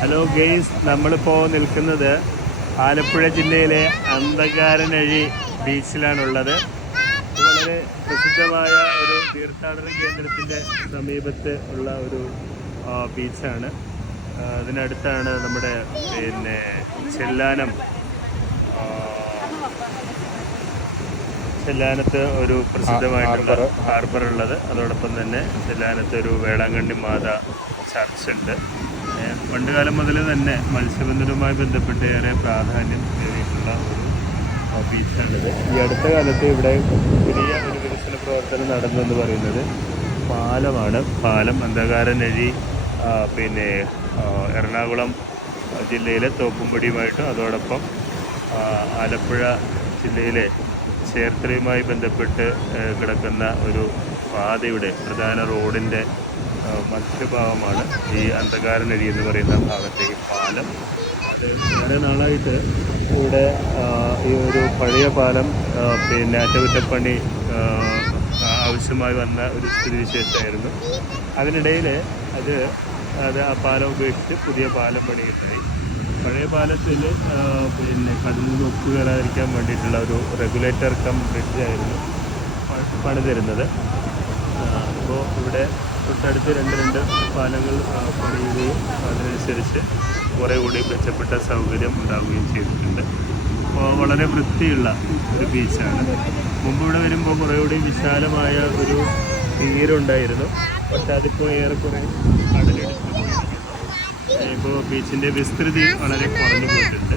Hello guys, നമ്മളിപ്പോൾ നിൽക്കുന്നത് ആലപ്പുഴ ജില്ലയിലെ അന്തകാരനഴി ബീച്ചിലാണുള്ളത്. ഇത് വളരെ പ്രസിദ്ധമായ ഒരു തീർത്ഥാടന കേന്ദ്രത്തിൻ്റെ സമീപത്ത് ഉള്ള ഒരു ബീച്ചാണ്. അതിനടുത്താണ് നമ്മുടെ ചെല്ലാനത്ത് ഒരു പ്രസിദ്ധമായിട്ടുള്ള ഹാർബർ ഉള്ളത്. അതോടൊപ്പം തന്നെ ചെല്ലാനത്ത് ഒരു വേളാങ്കണ്ണി മാത ചർച്ച് ഉണ്ട്. പണ്ടുകാലം മുതൽ തന്നെ മത്സ്യബന്ധനവുമായി ബന്ധപ്പെട്ട് ഏറെ പ്രാധാന്യം നേടിയിട്ടുള്ള ഒരു ബീച്ചാണിത്. ഈ അടുത്ത കാലത്ത് ഇവിടെ പുതിയ ഒരു വികസന പ്രവർത്തനം നടന്നെന്ന് പറയുന്നത് പാലമാണ്. പാലം അന്ധകാരനഴി എറണാകുളം ജില്ലയിലെ തോപ്പുംപടിയുമായിട്ടും അതോടൊപ്പം ആലപ്പുഴ ജില്ലയിലെ ചേർത്തലയുമായി ബന്ധപ്പെട്ട് കിടക്കുന്ന ഒരു പാതയുടെ പ്രധാന റോഡിൻ്റെ മധ്യഭാഗമാണ് ഈ അന്ധകാരനഴി എന്ന് പറയുന്ന ഭാഗത്തേക്ക് പാലം. അത് വളരെ നാളായിട്ട് ഇവിടെ ഈ ഒരു പഴയ പാലം അറ്റകുറ്റപ്പണി ആവശ്യമായി വന്ന ഒരു സ്ഥിതിവിശേഷമായിരുന്നു. അതിനിടയിൽ ആ പാലം ഉപേക്ഷിച്ച് പുതിയ പാലം പണിയുണ്ടായി. പഴയ പാലത്തിൽ കടലിൽ ഒപ്പ് കയറാതിരിക്കാൻ വേണ്ടിയിട്ടുള്ള ഒരു റെഗുലേറ്റർ കം ബ്രിഡ്ജായിരുന്നു പണിതരുന്നത്. അപ്പോൾ ഇവിടെ തൊട്ടടുത്ത് രണ്ട് പാലങ്ങൾ പണിയുകയും അതിനനുസരിച്ച് കുറേ കൂടി മെച്ചപ്പെട്ട സൗകര്യം ഉണ്ടാവുകയും ചെയ്തിട്ടുണ്ട്. അപ്പോൾ വളരെ വൃത്തിയുള്ള ഒരു ബീച്ചാണ്. മുമ്പ് ഇവിടെ വരുമ്പോൾ കുറേ കൂടി വിശാലമായ ഒരു തീരമുണ്ടായിരുന്നു. പക്ഷെ അതിപ്പോൾ ഏറെക്കുറെ കടലെടുത്ത് പോയിരിക്കുന്നു. ഇപ്പോൾ ബീച്ചിൻ്റെ വിസ്തൃതി വളരെ കുറഞ്ഞു പോയിട്ടുണ്ട്.